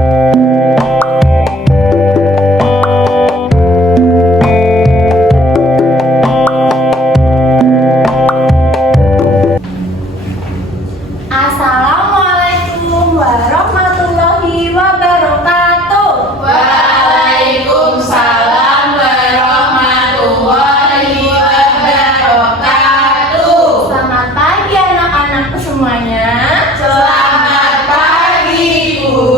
Assalamualaikum warahmatullahi wabarakatuh. Waalaikumsalam warahmatullahi wabarakatuh. Selamat pagi anak-anakku semuanya. Selamat pagi, Bu.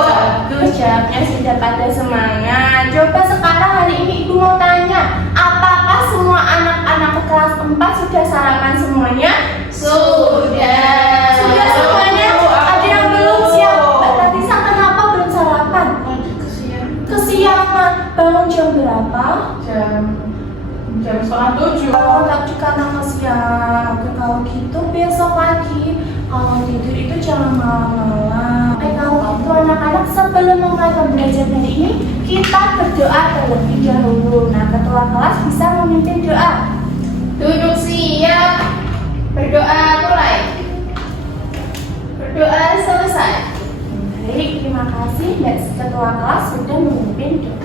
Bagus, jawabnya sudah pada semangat. Coba sekarang hari ini Ibu mau tanya, apakah semua anak-anak kelas 4 sudah sarapan semuanya? Sudah. Sudah semuanya? Ada yang belum siapa? Tadi kenapa belum sarapan? Kesiangan. Bangun jam berapa? Jam 6:30. Oh, tapi karena kesian. Oke, kalau gitu besok pagi kalau tidur itu jangan malam-malam. Kalau gitu anak-anak sebelum memulai pembelajaran hari ini kita berdoa terlebih dahulu. Nah, ketua kelas bisa memimpin doa. Duduk siap. Berdoa mulai. Berdoa selesai. Baik, terima kasih Mbak Ketua kelas sudah memimpin doa.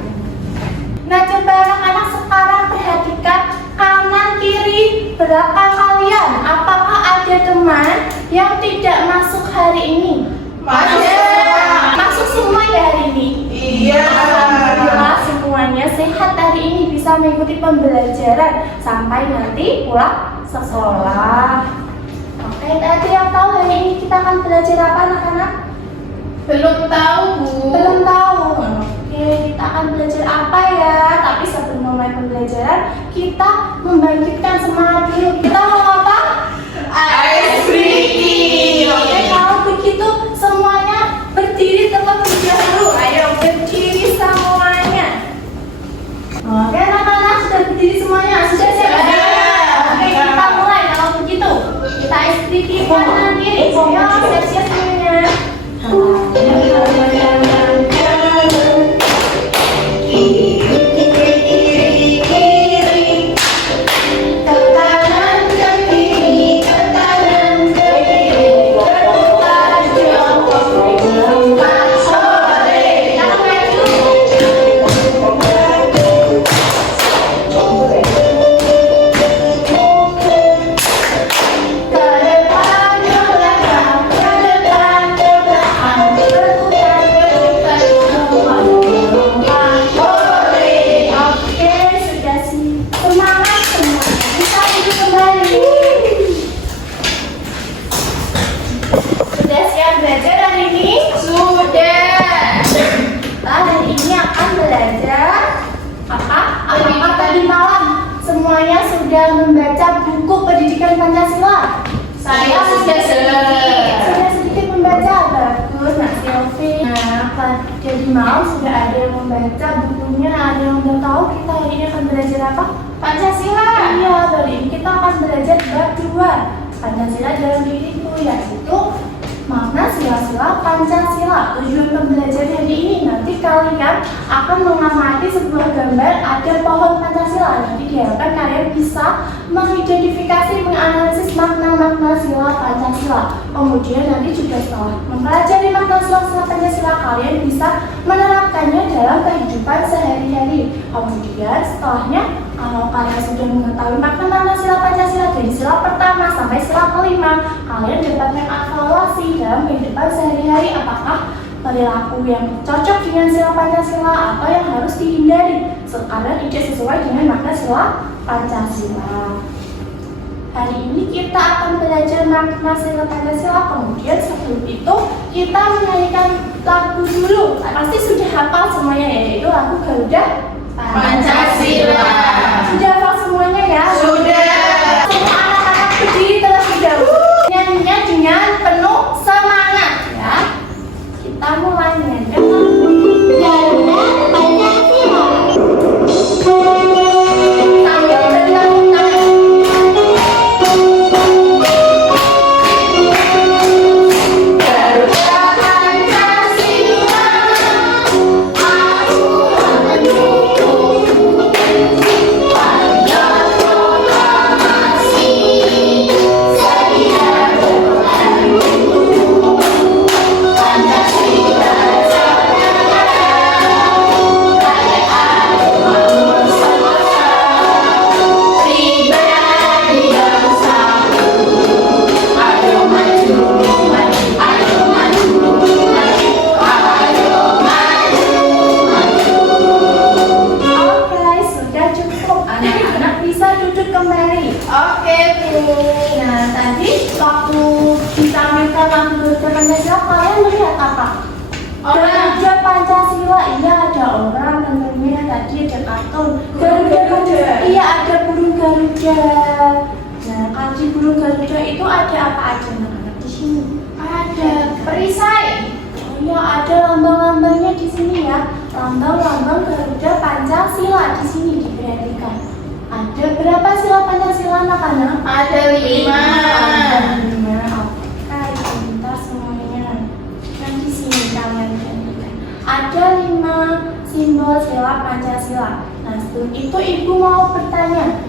Nah, coba anak-anak sekarang perhatikan kanan kiri belakang kalian. Apakah ada teman yang tidak masuk hari ini? Masuk semua ya hari ini? Iya. Alhamdulillah semuanya sehat hari ini, bisa mengikuti pembelajaran sampai nanti pulang sekolah. Oke, tadi yang tahu hari ini kita akan belajar apa anak-anak? Belum tahu, Bu. Belum tahu. Oke, kita akan belajar apa ya? Tapi sebelum mulai pembelajaran, kita membangkitkan semangat dulu. Kita mau apa? Ice cream. Oke, kalau begitu semuanya berdiri terlebih dahulu. Ayo berdiri semuanya. Oke, anak-anak sudah berdiri semuanya? Sudah siap? Oke, kita mulai. Kalau begitu, kita ice cream kanan kiri. Ayo, siap-siap semuanya. Sudah membaca buku pendidikan Pancasila? Saya sudah sedikit. Sudah sedikit membaca, bagus Nak Selvi. Nah, jadi malam sudah ada yang membaca bukunya, ada yang udah tahu kita hari ini akan belajar apa? Pancasila. Iya, hari ini kita akan belajar bab 2 Pancasila dalam diriku, yaitu makna sila-sila Pancasila. Tujuan pembelajaran hari ini nanti kalian akan mengamati sebuah gambar ada pohon Pancasila. Nanti diharapkan kalian bisa mengidentifikasi, menganalisis makna-makna sila Pancasila. Kemudian nanti juga setelah mempelajari makna sila-sila Pancasila, kalian bisa menerapkannya dalam kehidupan sehari-hari. Kemudian setelahnya, kalau kalian sudah mengetahui makna-makna sila Pancasila dari sila pertama sampai sila kelima, kalian dapat mengevaluasi dalam kehidupan sehari-hari apakah perilaku yang cocok dengan sila Pancasila atau yang harus dihindari karena tidak sesuai dengan makna sila Pancasila. Hari ini kita akan belajar makna sila Pancasila, kemudian sebelum itu kita menyanyikan lagu dulu. Pasti sudah hafal semuanya, yaitu lagu Garuda Pancasila. Sudah hafal semuanya ya? Sudah. Semua anak-anak berdiri terlebih dahulu. Nyanyinya dengan penuh semangat ya. Kita mulai menyanyikan Garuda Pancasila. Sambil bertepuk tangan. Garuda Pancasila, aku mendukung. Panjang proklamasi, sedia berlalu. Pancasila Garuda Pancasila, iya ada orang tentunya, tadi ada kartun. Garuda Pancasila, iya ada burung Garuda. Nah, kalau di burung Garuda itu ada apa aja anak-anak di sini? Ada perisai. Oh iya, ada lambang-lambangnya di sini ya. Lambang-lambang Garuda Pancasila di sini diperhatikan. Ada berapa sila Pancasila anak-anak? Ada 5. Ada 5. Oke, pintar semuanya. Nah, di sini kalian perhatikan. Ada 5 simbol sila Pancasila. Nah, sebelum itu ibu mau bertanya.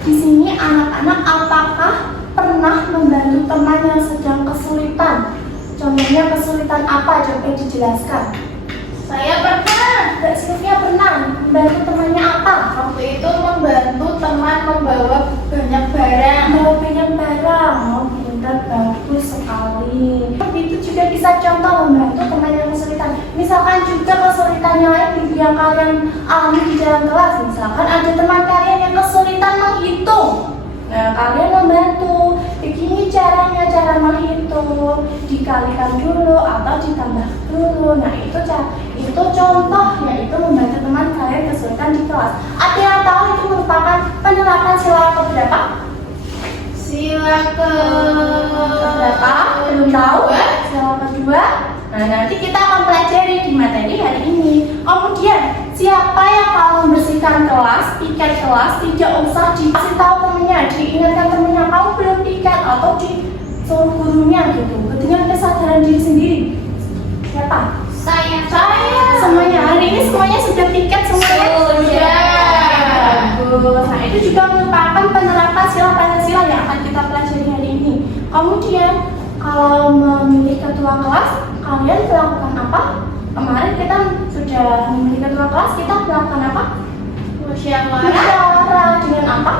Di sini anak-anak apakah pernah membantu teman yang sedang kesulitan? Contohnya kesulitan apa? Coba dijelaskan. Saya pernah. Mbak Sylvia pernah membantu temannya apa? Waktu itu membantu teman membawa banyak barang. Bawa banyak barang. Oh, pintar, bagus sekali. Itu juga bisa contoh membantu teman yang kesulitan. Misalkan juga kesulitan yang lain yang kalian alami di dalam kelas. Misalkan ada teman kalian yang kesulitan menghitung. Nah, kalian membantu. Begini caranya, cara menghitung. Dikalikan dulu atau ditambah dulu. Nah, itu contoh, yaitu membantu teman kalian kesulitan di kelas. Ada yang tahu itu merupakan penerapan sila keberapa? Sila ke Berapa? Belum tahu? Sila kedua. Nah, nanti kita akan pelajari di materi hari ini. Kemudian, siapa yang kalau membersihkan kelas, piket kelas, tidak usah dikasih tahu temennya, diingatkan temennya, kamu belum piket, atau disuruh gurunya gitu. Dengan kesadaran diri sendiri. Siapa? saya. Semuanya, hari ini semuanya sudah piket semuanya? Sudah. Bagus. Nah, itu juga merupakan penerapan sila Pancasila yang akan kita pelajari hari ini. Kemudian, kalau memilih ketua kelas, kalian melakukan apa? Kemarin kita sudah memilih ketua kelas, kita melakukan apa? Musyawarah dengan apa?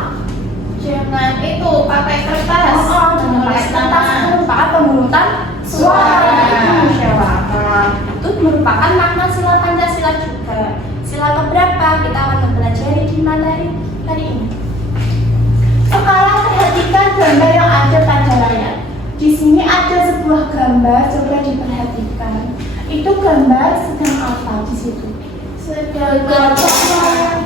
Jangan itu pakai kertas. Dengan pakai kertas merupakan pemungutan suara. Itu musyawarah. Itu merupakan makna sila Pancasila juga. Sila keberapa kita akan mempelajari di materi hari ini. Sekarang perhatikan gambar yang ada pada layar. Di sini ada sebuah gambar, coba diperhatikan. Itu gambar sedang apa di situ? Sedang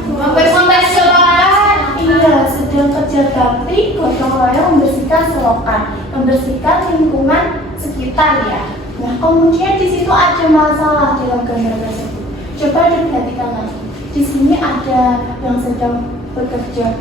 membersihkan selokan. Iya, sedang kerja bakti, gotong royong membersihkan selokan, membersihkan lingkungan sekitar ya. Nah, kemudian di situ ada masalah dalam gambar tersebut. Coba diperhatikan lagi. Di sini ada yang sedang bekerja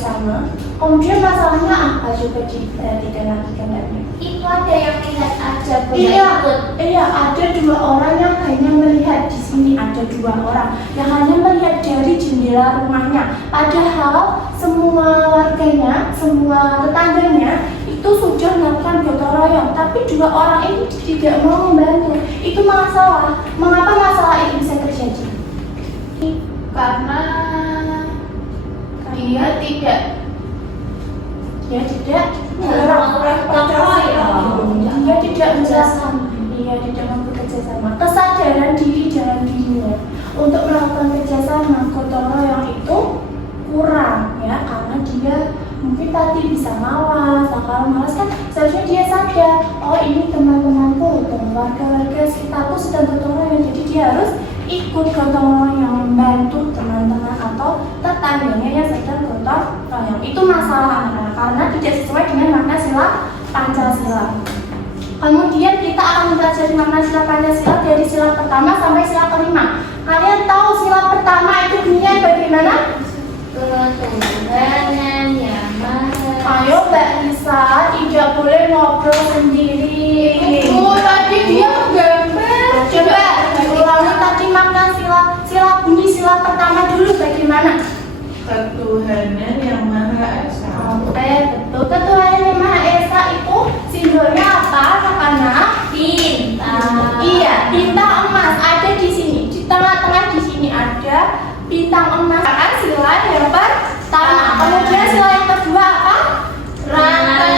sama. Kemudian masalahnya apa? Coba diperhatikan lagi gambarnya. Itu ada yang lihat aja. Iya, ada 2 orang yang hanya melihat. Di sini ada 2 orang yang hanya melihat dari jendela rumahnya. Padahal semua warganya, semua tetangganya itu sudah melakukan gotong royong, tapi 2 orang ini tidak mau membantu. Itu masalah. Mengapa masalah itu bisa terjadi? Karena dia tidak Dia tidak menjelaskan. Dia tidak mau bekerja sama. Kesadaran diri dalam dirinya untuk melakukan kerjasama gotong royong itu kurang ya, karena dia mungkin tadi bisa malas. Nah, kalau malas kan seharusnya dia sadar, oh ini teman-temanku, warga-warga sekitarku sedang gotong royong, jadi dia harus ikut gotong royong, membantu teman-teman atau tetangganya yang sedang gotong royong. Itu masalah karena tidak sesuai dengan makna sila Pancasila. Kemudian kita akan mempelajari makna sila Pancasila dari sila pertama sampai sila kelima. Kalian tahu sila pertama itu bunyinya bagaimana? ketuhanan yang maha. Ayo Mbak Lisa, tidak boleh ngobrol sendiri. Tadi dia gambar. Coba diulangi tadi makna sila bunyi sila pertama dulu bagaimana? Ketuhanan yang maha esa. Oke, betul. Ketuhanan yang maha esa itu simbolnya apa anak-anak? Bintang. Iya, bintang emas ada di sini. Di tengah-tengah di sini ada bintang emas. Kan sila yang pertama. Kemudian sila yang kedua apa? Rantai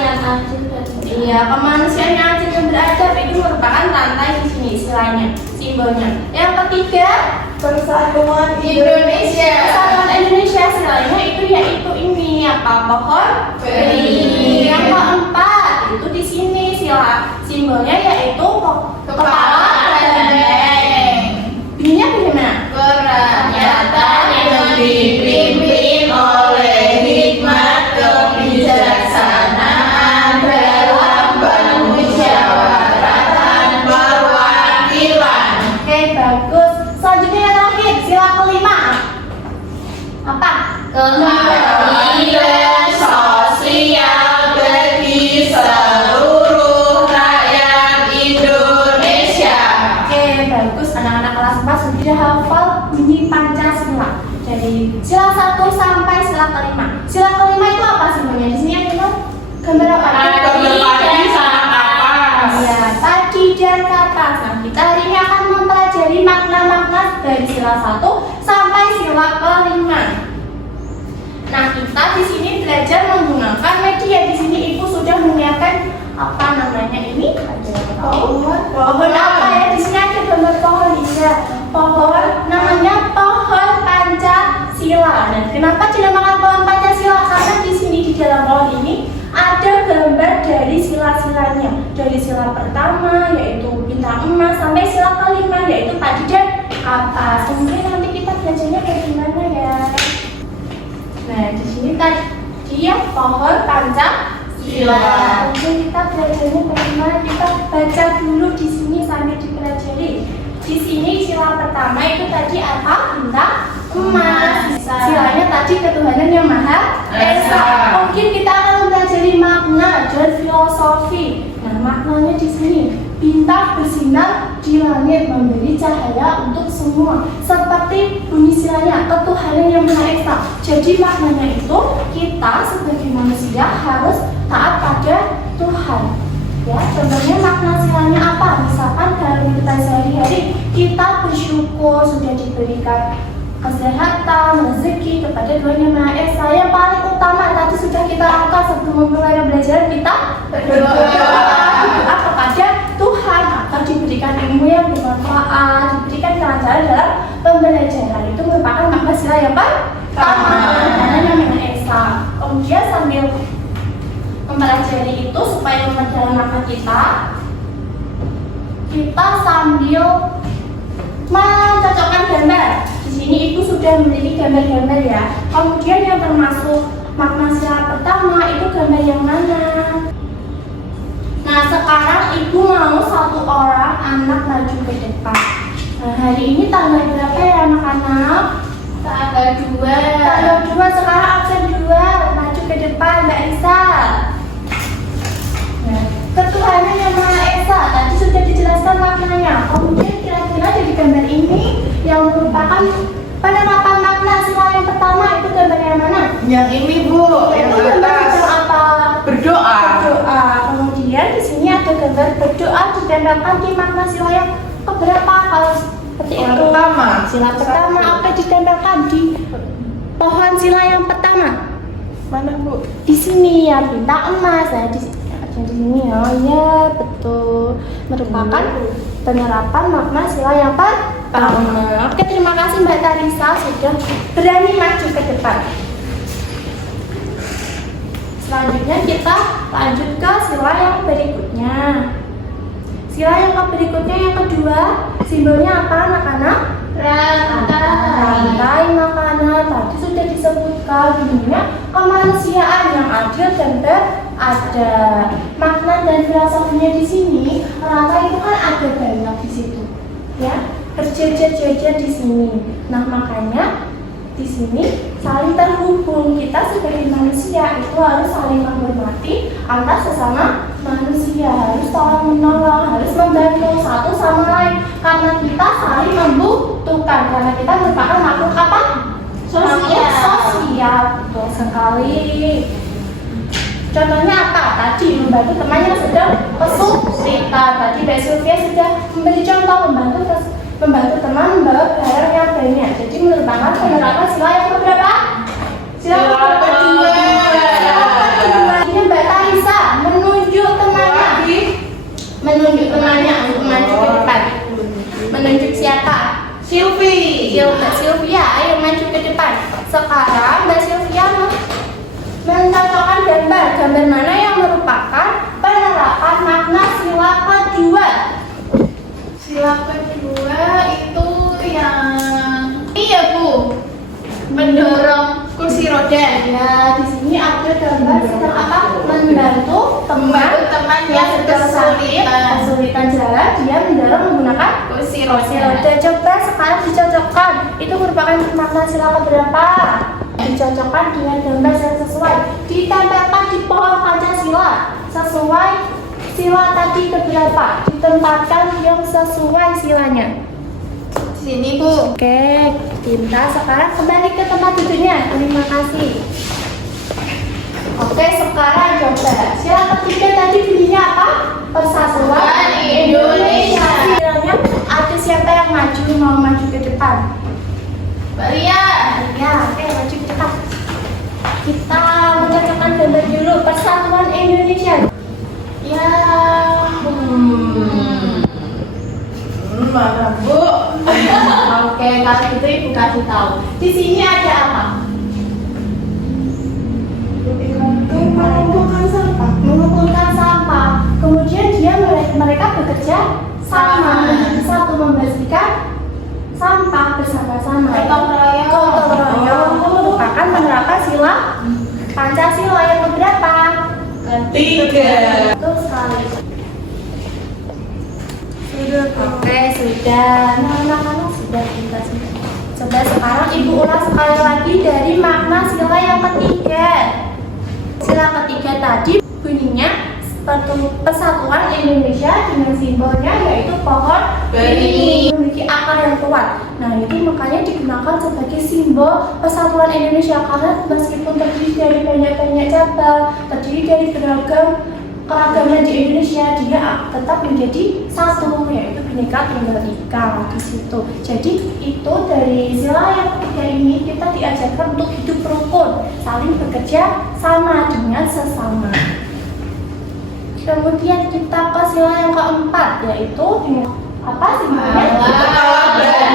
yang adil dan Iya, kemanusiaan yang adil dan beradab itu merupakan rantai di sini istilahnya, simbolnya. Yang ketiga, Persatuan Indonesia. Persatuan Indonesia istilahnya itu yaitu ini apa? Pohon beri. Yang keempat itu di sini sila simbolnya yaitu kepala benteng. Bunyinya bagaimana? Peran nyata yang dipimpin oleh hikmat kebijaksanaan dalam permusyawaratan perwakilan. Oke, bagus. Selanjutnya yang terakhir, sila kelima. Apa? Keadilan sosial bagi seluruh rakyat Indonesia. Oke, bagus. Anak-anak kelas 4 sudah hafal bunyi Pancasila. Dari sila 1 sampai sila kelima. Sila kelima itu apa sebenarnya? Di sini ada gambar apa? Gambar padi sama kapas. Ya, padi dan kapas. Nah, kita hari ini akan mempelajari makna-makna dari sila 1 sampai sila kelima. Nah, kita di sini belajar menggunakan media. Di sini Ibu sudah menyiapkan apa namanya ini? Pohon apa ya? Di sini ada gambar pohon, iya. Pohon namanya pohon Pancasila. Nah, kenapa dinamakan pohon Pancasila? Karena di sini di dalam pohon ini ada gambar dari sila-silanya. Dari sila pertama yaitu bintang emas sampai sila kelima yaitu padi dan kapas. Mungkin nanti kita belajarnya kayak gimana ya? Nah, di sini tadi ya pohon Pancasila. Kemudian kita belajarnya bagaimana? Kita baca dulu di sini sambil dipelajari. Di sini sila pertama itu tadi apa? Bintang emas. Silanya tadi ketuhanan yang Maha Esa. Mungkin kita akan mempelajari makna dan filosofi. Nah, maknanya di sini bintang bersinar di langit memberi cahaya untuk semua. Seperti bunyi silanya ketuhanan yang Maha Esa. Jadi maknanya itu kita sebagai manusia harus taat pada Tuhan. Ya, contohnya makna silanya apa? Misalkan dalam kita sehari-hari kita bersyukur sudah diberikan kesehatan, rezeki kepada Tuhan yang Maha Esa. Yang paling utama tadi sudah kita angkat sebelum memulai pembelajaran, kita berdoa kepada Tuhan agar diberikan ilmu yang bermanfaat, diberikan kelancaran dalam pembelajaran. Itu merupakan makna sila yang pertama, Tuhan yang Maha Esa. Kemudian sambil mempelajari itu supaya memperdalam makna kita sambil mencocokkan gambar. Di sini Ibu sudah memiliki gambar-gambar ya. Kemudian yang termasuk makna sila pertama itu gambar yang mana? Nah, sekarang Ibu mau satu orang anak maju ke depan. Nah, hari ini tanggal berapa ya anak-anak? Tanggal 2. Tanggal 2, sekarang absen 2. Maju ke depan, Mbak Risa. Nah, ketuhanan yang Maha Esa tadi sudah dijelaskan maknanya. Kemudian kira-kira dari gambar ini yang merupakan penerapan makna sila yang pertama itu gambar yang mana? Yang ini Bu, yang Itu gambar atas yang apa? berdoa. Berdoa. Kemudian di sini ada gambar berdoa ditempelkan di makna sila yang keberapa? Kalau seperti Yang itu. pertama. Sila pertama apa ditempelkan di pohon sila yang pertama? Mana Bu? Di sini ya bintang emas. Nah, di sini ya, ya betul, merupakan penerapan makna sila yang pertama. Oke, terima kasih Mbak Tarisa sudah berani maju ke depan. Selanjutnya kita lanjut ke sila yang berikutnya. Sila yang berikutnya yang kedua, simbolnya apa anak-anak? Rantai makanan. Tadi sudah disebutkan bunyinya kemanusiaan yang adil dan beradab. Makna dan filosofinya di sini, rantai itu kan ada banyak di situ, ya, berjejer-jejer di sini. Nah, makanya di sini saling terhubung. Kita sebagai manusia itu harus saling menghormati antar sesama manusia, harus tolong menolong, harus membantu satu sama lain karena kita saling membutuhkan, karena kita merupakan makhluk apa? Sosial. Betul sekali. Contohnya apa? Tadi membantu teman yang sedang kesulitan. Tadi Mbak Sylvia sudah memberi contoh membantu teman membawa barang yang banyak. Jadi merupakan penerapan sila yang keberapa? Sila kedua. Ini Mbak Tarisa menunjuk temannya untuk maju ke depan. Menunjuk siapa? Sylvia, ayo maju ke depan. Sekarang Mbak Sylvia mencocokkan gambar mana yang merupakan penerapan makna sila kedua. kedua itu yang iya Bu, mendorong kursi roda. Ya, di sini ada gambar sedang apa? Membantu teman yang sedang sakit, kesulitan jalan, dia mendorong menggunakan Kursi kursi roda. roda. Coba sekarang dicocokkan. Itu merupakan makna sila keberapa? Dicocokkan dengan gambar yang sesuai. Ditempelkan di pohon Pancasila sesuai sila tadi keberapa? Ditempatkan yang sesuai silanya. Sini Bu. Oke, Tinta sekarang kembali ke tempat duduknya. Terima kasih. Oke, sekarang coba. Sila ketiga tadi bunyinya apa? Persatuan Indonesia. Silanya ada siapa yang maju mau maju ke depan? Mbak Lia. Ya, oke maju ke depan. Kita mencocokkan gambar dulu Persatuan Indonesia. Ya, Mana Bu? Oke, kalau gitu Ibu kasih tahu. Di sini ada apa? Mengumpulkan sampah. Mengumpulkan sampah. Kemudian mereka bekerja sama menjadi satu membersihkan sampah bersama-sama. Gotong royong. Gotong royong itu merupakan menerapkan sila Pancasila yang keberapa? Ketiga. Betul sekali. Oke, sudah. Nah, anak-anak sudah kita sudah. Coba sekarang Ibu ulas sekali lagi dari makna sila yang ketiga. Sila ketiga tadi bunyinya Persatuan Indonesia dengan simbolnya yaitu pohon beringin memiliki akar yang kuat. Nah, itu makanya digunakan sebagai simbol Persatuan Indonesia karena meskipun terdiri dari banyak-banyak cabang, terdiri dari beragam keragaman di Indonesia, dia tetap menjadi satu, yaitu Bhinneka Tunggal Ika di situ. Jadi itu dari sila yang ketiga ini kita diajarkan untuk hidup rukun, saling bekerja sama dengan sesama. Kemudian kita ke sila yang keempat, yaitu dengan apa simbolnya? Kepala banteng.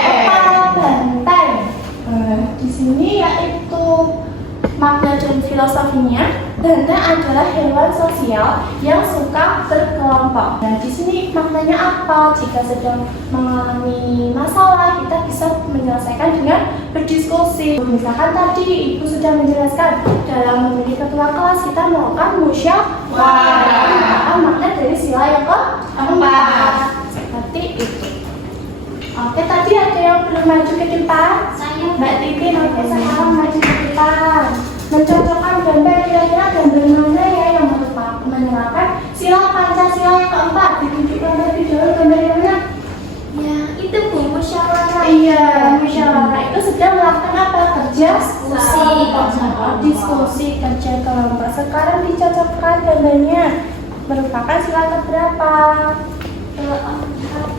Kepala banteng. Di sini yaitu makna dan filosofinya, banteng adalah hewan sosial yang suka berkelompok. Nah, di sini maknanya apa? Jika sedang mengalami masalah, kita bisa menyelesaikan dengan berdiskusi. Misalkan tadi Ibu sudah menjelaskan dalam memilih ketua kelas kita melakukan musyawarah. Makna dari sila yang keempat seperti itu. Oke, tadi ada yang belum maju ke depan? Saya Mbak Titin, oke sekarang maju ke depan. Mencocokkan gambar kira-kira gambar mana ya yang menerapkan sila Pancasila yang keempat? Ditunjukkan lebih dulu gambar yang mana? Ya, itu Bu, musyawarah. Iya, musyawarah itu sedang melakukan apa? Kerja diskusi, kerja kelompok. Sekarang dicocokkan gambarnya. Merupakan sila keberapa? Keempat.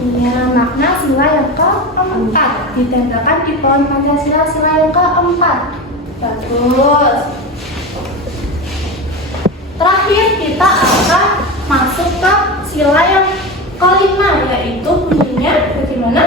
Iya, makna sila yang keempat ditempelkan di pohon Pancasila sila yang keempat. Bagus. Terakhir kita akan masuk ke sila yang kelima, yaitu bunyinya bagaimana?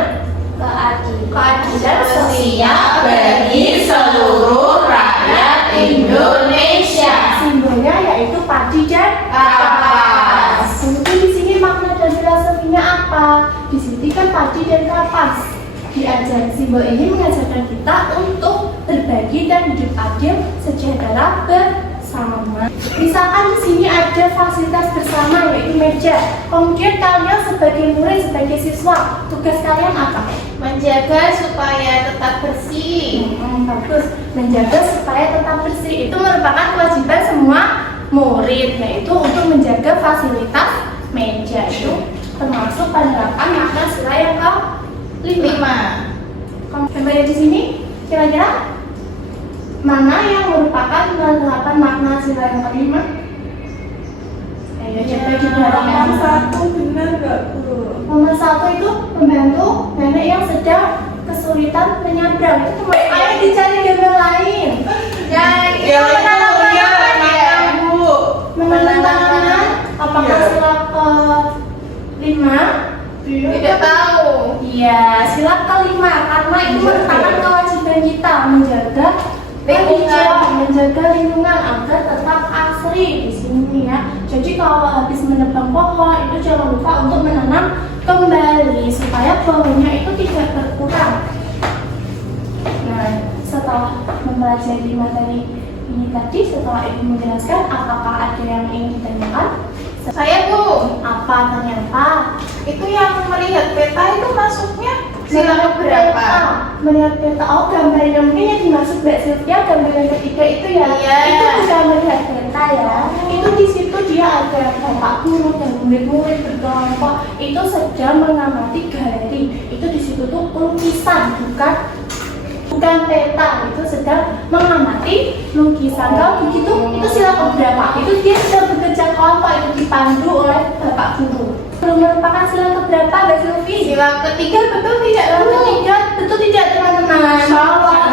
Keadilan sosial bagi seluruh rakyat Indonesia. Simbolnya yaitu padi dan Kapas. Kemudian di sini makna dan filosofinya apa? Di sini kan padi dan kapas. Diajar simbol ini mengajarkan kita untuk berbagi dan hidup adil sejahtera bersama. Misalkan di sini ada fasilitas bersama yaitu meja. Kemudian kalian sebagai murid, sebagai siswa, tugas kalian apa? Menjaga supaya tetap bersih. Bagus. Menjaga supaya tetap bersih itu merupakan kewajiban semua murid, yaitu untuk menjaga fasilitas meja itu termasuk penerapan makna sila yang kelima. Gambarnya di sini kira-kira mana yang merupakan penerapan makna sila yang kelima? Ayo coba dibareng. Nomor satu benar nggak Bu? Nomor satu itu membantu nenek yang sedang kesulitan menyeberang. Itu cuma ayo dicari gambar lain. Ya, Bu. Menanam apakah Iya. sila kelima? Tidak tahu. Iya, sila kelima karena itu merupakan kewajiban kita menjaga hijau, menjaga lingkungan agar tetap asri di sini ya. Jadi kalau habis menebang pohon itu jangan lupa untuk menanam kembali supaya pohonnya itu tidak berkurang. Nah, setelah mempelajari materi ini tadi, setelah Ibu menjelaskan, apakah ada yang ingin ditanyakan? Saya Bu, Apa ternyata? itu yang melihat peta itu masuknya sila berapa? Melihat peta, oh gambar yang mungkin yang dimaksud Mbak Sylvia, gambar yang ketiga itu ya. Iya. Itu bisa melihat peta ya. Itu di situ dia ada bapak guru dan murid-murid berkelompok itu sedang mengamati galeri. Itu di situ tuh lukisan, bukan peta, itu sedang mengamati lukisan. Kalau begitu, itu sila keberapa? Itu dia sedang bekerja kelompok, itu dipandu oleh bapak guru. Belum merupakan sila keberapa, Mbak Sylvie? Sila ketiga betul tidak Sila Bu? ketiga, betul tidak teman-teman? Salah.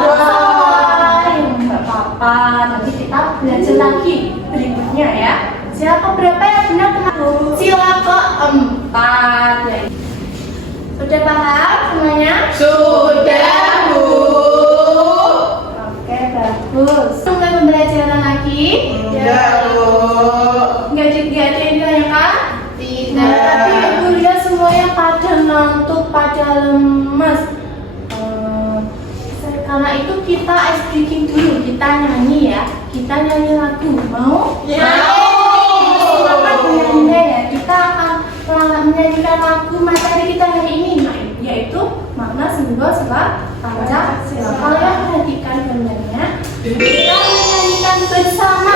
Nggak apa-apa, nanti kita belajar lagi berikutnya ya. Sila keberapa yang benar teman-teman? Sila keempat. Sudah paham semuanya? Sudah Bu. Oke, bagus. Mulai pembelajaran lagi? Enggak Bu. Nggak ada yang ditanyakan? Tidak. Tapi Ibu lihat semuanya pada ngantuk, pada lemas. Karena itu kita ice breaking dulu, kita nyanyi ya. Kita nyanyi lagu, mau? Silakan menyanyi ya. Kita akan menyanyikan lagu materi kita hari ini, yaitu makna simbol sila Pancasila. Kalian perhatikan gambarnya. Kita menyanyikan bersama.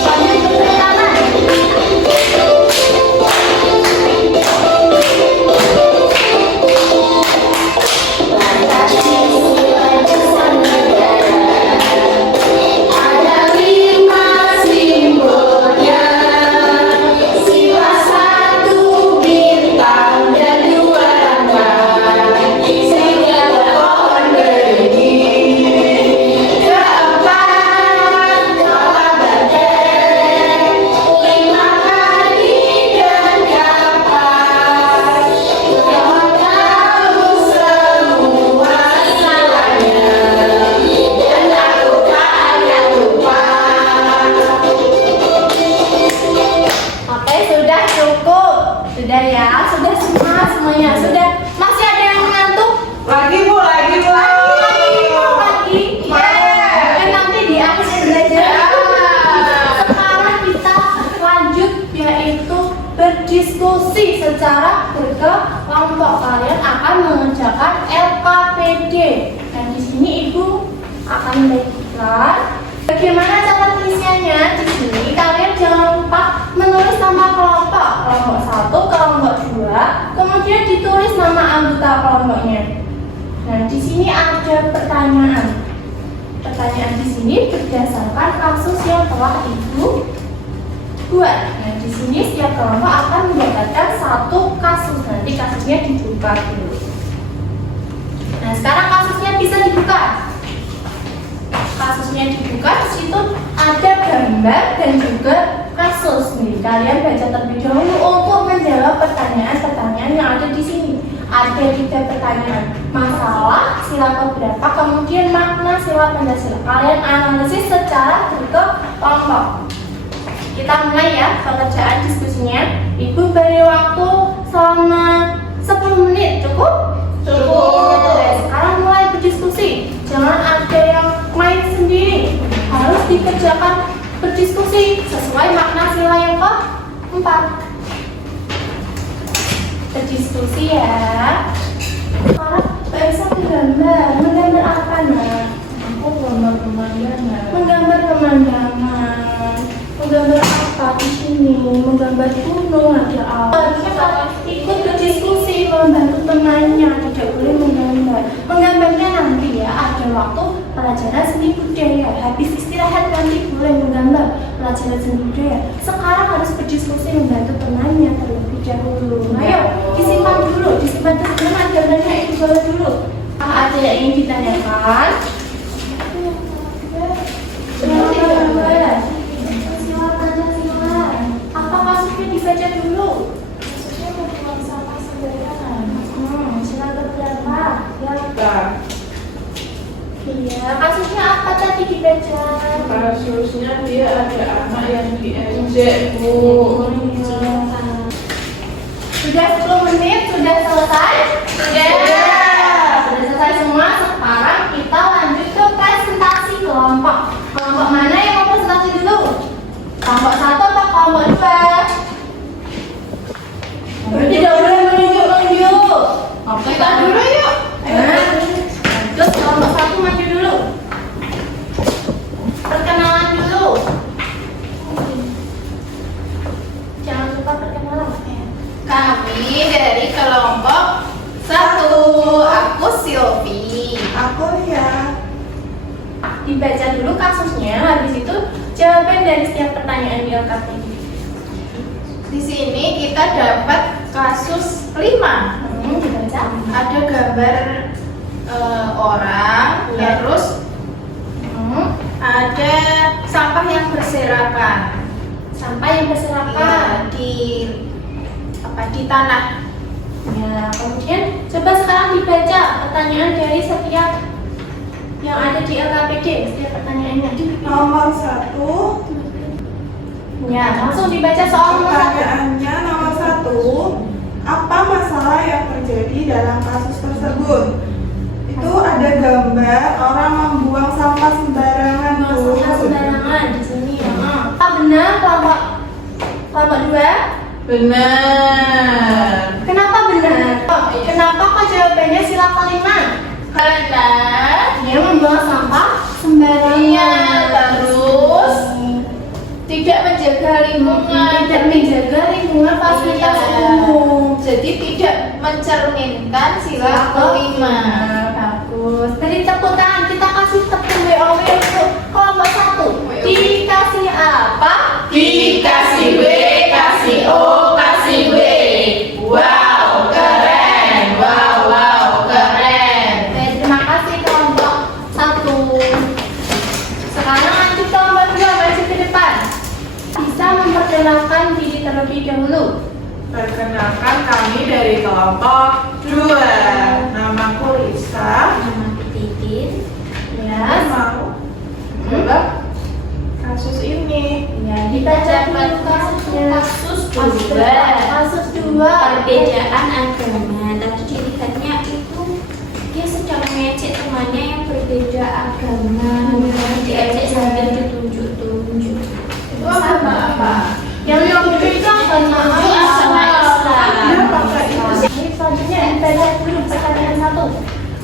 Sambil tepuk tangan. Ada 5 simbolnya. Sila 1 bintang dan 2 rangkai. Sila pohon beringin. Keempat kepala banteng. 5 kali dan kapas. Kau tahu semua silanya. Dan aku tak akan lupa. Oke, sudah cukup. Sudah ya, sudah semuanya. Sudah. Masih ada yang mengantuk? Lagi Bu. Lagi. Dan nanti di akhir pembelajaran sekarang kita lanjut yaitu berdiskusi secara berkelompok. Kalian akan mengerjakan LKPD. Dan di sini Ibu akan memberikan bagaimana cara tulisannya. Di sini kalian jangan lupa menulis nama kelompok 1, kelompok 2, kemudian ditulis nama anggota kelompoknya. Nah, di sini ada pertanyaan. Pertanyaan di sini berdasarkan kasus yang telah Ibu buat. Nah, di sini setiap kelompok akan mendapatkan 1 kasus. Nanti kasusnya dibuka dulu. Nah, sekarang kasusnya bisa dibuka. Kasusnya dibuka, di situ ada gambar dan juga kasus. Nih, kalian baca terlebih dahulu untuk menjawab pertanyaan-pertanyaan yang ada di sini. Ada 3 pertanyaan. Masalah sila keberapa, kemudian makna sila Pancasila. Kalian analisis secara berkelompok. Kita mulai ya pekerjaan diskusinya. Ibu beri waktu selama 10 menit, cukup? Cukup. Sekarang mulai berdiskusi. Jangan ada yang main sendiri. Harus dikerjakan berdiskusi sesuai makna sila yang keempat. Berdiskusi ya. Sekarang Mbak Isa menggambar apa nak? Aku gambar pemandangan. Menggambar pemandangan. Menggambar apa di sini? Menggambar gunung, ada awan. Kita ikut berdiskusi, membantu temannya. Tidak boleh menggambar. Menggambarnya nanti ya, ada waktu pelajaran seni budaya. Habis istirahat nanti boleh menggambar pelajaran seni budaya. Sekarang harus berdiskusi membantu temannya terlebih dahulu. Ayo, disimpan dulu teman gambarnya itu dulu. Ada yang ingin ditanyakan? Silakan. Apa maksudnya dibaca dulu? Maksudnya membuang sampah sembarangan. Sila keberapa? Nah, Iya, kasusnya apa tadi dibaca? kasusnya dia ada anak yang diejek, Bu. Sudah 10 menit, sudah selesai? Sudah selesai semua. Sekarang kita lanjut ke presentasi kelompok. Kelompok mana yang mau presentasi dulu? Kelompok 1 atau kelompok 2? Tidak boleh menunjuk-nunjuk. Kita dulu yuk. Terus kelompok 1 maju dulu. Perkenalan dulu. Jangan lupa perkenalan. Kami dari kelompok 1. Aku Silvi. Aku ya. Dibaca dulu kasusnya, habis itu jawaban dari setiap pertanyaan di lengkap ini. Di sini kita dapat kasus 5. Dibaca. Ada gambar orang, Ya. terus ada sampah yang berserakan. Sampah yang berserakan. Di tanah. Ya, kemudian coba sekarang dibaca pertanyaan dari setiap yang ada di LKPD, setiap pertanyaannya. Nomor 1. Ya, langsung dibaca soal nomor 1. Pertanyaannya nomor 1. Apa masalah yang terjadi dalam kasus tersebut? Itu ada gambar orang membuang sampah sembarangan. Bu. Masalah sembarangan di sini ya. Apa benar kelompok 2? Benar. Kenapa benar? Kenapa kok jawabannya sila kelima? Karena Dia membuang sampah sembarangan. Iya, terus tidak menjaga lingkungan. Tidak menjaga lingkungan fasilitas umum. Jadi tidak mencerminkan sila kelima. Bagus. Beri tepuk tangan. Kita kasih tepuk WOW untuk kelompok 1. Dikasih apa? Dikasih W, kasih O, kasih W. Wow, keren. Wow, keren. Oke, terima kasih kelompok 1. Sekarang lanjut kelompok 2, maju ke depan. Bisa memperkenalkan diri terlebih dahulu. Perkenalkan, kami dari kelompok 2. Namaku Lisa. Nama Titin. Ya. Mau coba kasus ini. Ya, dibaca dulu kasusnya. Kasus 2. Kasus 2. Perbedaan agama. Tadi dilihatnya itu dia sedang mengejek temannya yang berbeda agama. Diejek sambil ditunjuk-tunjuk. Itu apa? Yang itu agama Agama Islam. Dia pakai itu. Selanjutnya dibaca dulu pertanyaan 1.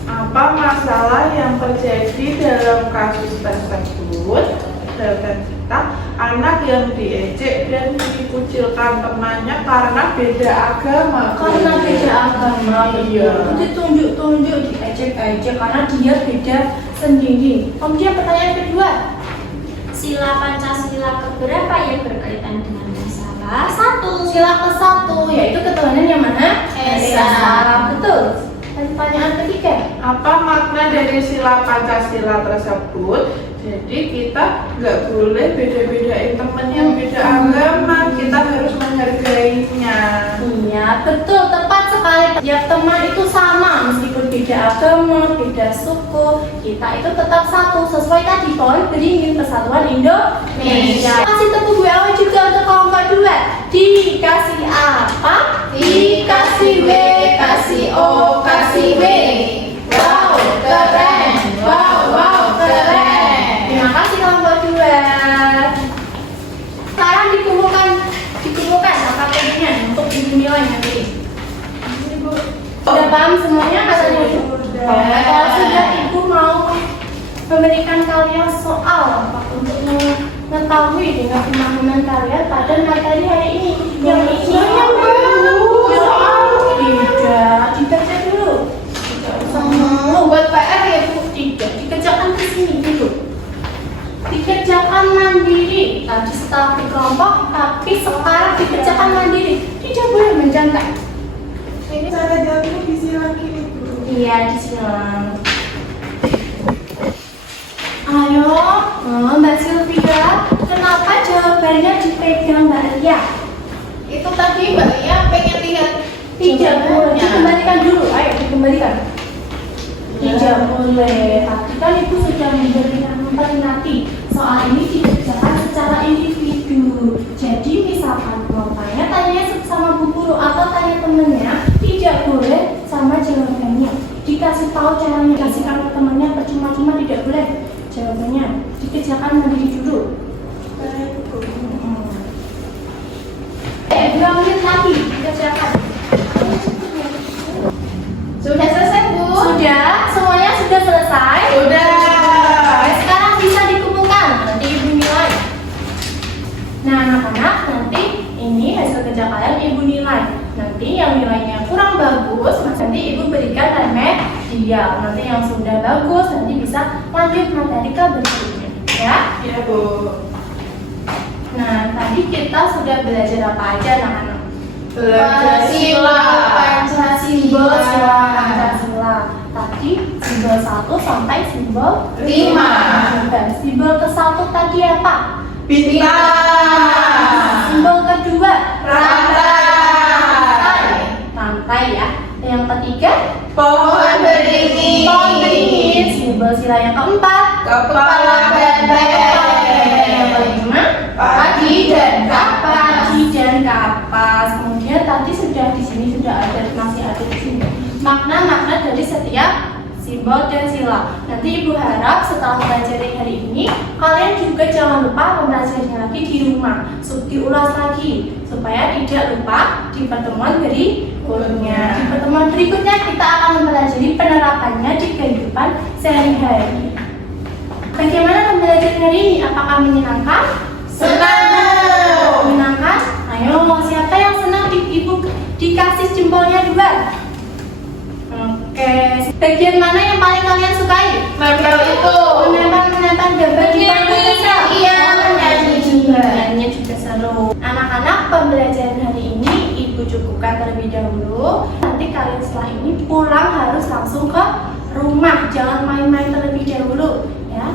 Apa masalah yang terjadi dalam kasus tersebut? Jawaban kita, anak yang diejek dan dikucilkan temannya karena beda agama. Karena beda agama, Iya. ditunjuk-tunjuk, diejek-ejek karena dia beda sendiri. Kemudian pertanyaan kedua. Sila Pancasila keberapa yang berkaitan dengan masalah? 1. Sila ke-1 yaitu ketuhanan yang mana? Esa. Betul. Dan pertanyaan ketiga. Apa makna dari sila Pancasila tersebut? Jadi kita nggak boleh beda-bedain teman yang beda agama, kita harus menghargainya. Iya, betul, tepat sekali. Tiap teman itu sama, meskipun beda agama, beda suku, kita itu tetap satu. Sesuai tadi pohon beringin persatuan Indonesia. Kasih tepuk WO juga untuk kelompok 2. Dikasih apa? Dikasih W, kasih O, kasih W. Wow, keren. Wow, keren. Terima kasih kelompok 2. Sekarang dikumpulkan LKPD-nya untuk dinilai nanti. Sudah paham semuanya katanya Ibu? Kalau sudah Ibu mau memberikan kalian soal untuk mengetahui dengan pemahaman kalian pada materi hari ini. Yang isinya soal tidak dibaca dulu. Buat PR ya Bu. Tidak dikerjakan ke sini dulu. Dikerjakan mandiri. Tadi setelah di kelompok, tapi sekarang dikerjakan mandiri. Tidak boleh menjangkai. Ini cara jawabnya di sila kiri, Bu. Iya, disilang. Ayo, Mbak Sylvia, kenapa jawabannya dipegang Mbak Lia? Itu tadi Mbak Lia pengen lihat Tidak boleh, jawabannya. dikembalikan dulu. Ayo, dikembalikan. Tidak boleh. Tapi kan Ibu sudah memberikan memperingati soal ini dikerjakan secara individu. Jadi misalkan mau tanya sama bu guru atau tanya temennya, tidak boleh sama jawabannya. Dikasih tahu caranya, kasihkan ke temannya, percuma-cuma tidak boleh jawabannya. Dikerjakan mandiri dulu. 2 menit lagi dikerjakan. Sudah selesai, Bu? Sudah, semuanya sudah selesai. Udah. Sekarang bisa dikumpulkan, nanti ibu nilai. Nah anak-anak, nanti ini hasil kerja kalian ibu nilai. Nanti yang nilainya kurang bagus, nanti ibu berikan remedial. Nanti yang sudah bagus, nanti bisa lanjut materi ke berikutnya. Ya? Iya, Bu. Nah, tadi kita sudah belajar apa aja anak-anak? Belajar Sila, Simbol Pancasila. sila Pancasila. Tadi simbol 1 sampai simbol 5. Simbol ke-1 tadi apa? Bintang. Simbol kedua Rantai. rantai ya. Yang ketiga Pohon beringin. pohon beringin. Simbol sila yang keempat Kepala benteng. yang kelima Pagi dan kapas. pagi dan kapas. Kemudian tadi sudah di sini sudah ada, masih ada di sini makna-makna dari setiap simbol dan sila. Nanti ibu harap setelah mempelajari hari ini kalian juga jangan lupa mempelajarinya lagi di rumah, diulas lagi supaya tidak lupa di pertemuan berikutnya. Di pertemuan berikutnya kita akan mempelajari penerapannya di kehidupan sehari-hari. Bagaimana pembelajaran hari ini? Apakah menyenangkan? Senang. Menyenangkan? Ayo, siapa yang senang ibu dikasih jempolnya 2? Oke. Bagian mana yang paling kalian sukai? Nempel itu. Menempel gambar di panggung. Iya, menyanyi juga. Nyanyinya juga seru. Anak-anak, pembelajaran hari ini ibu cukupkan terlebih dahulu. Nanti kalian setelah ini pulang harus langsung ke rumah, jangan main-main terlebih dahulu ya.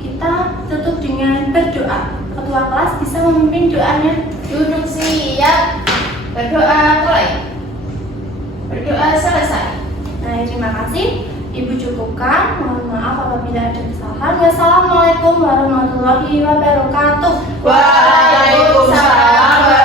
Kita tutup dengan berdoa. Ketua kelas bisa memimpin doanya. Duduk siap. Berdoa mulai. Berdoa selesai. Nah, terima kasih. Ibu cukupkan. Mohon maaf apabila ada kesalahan. Wassalamualaikum warahmatullahi wabarakatuh. Waalaikumsalam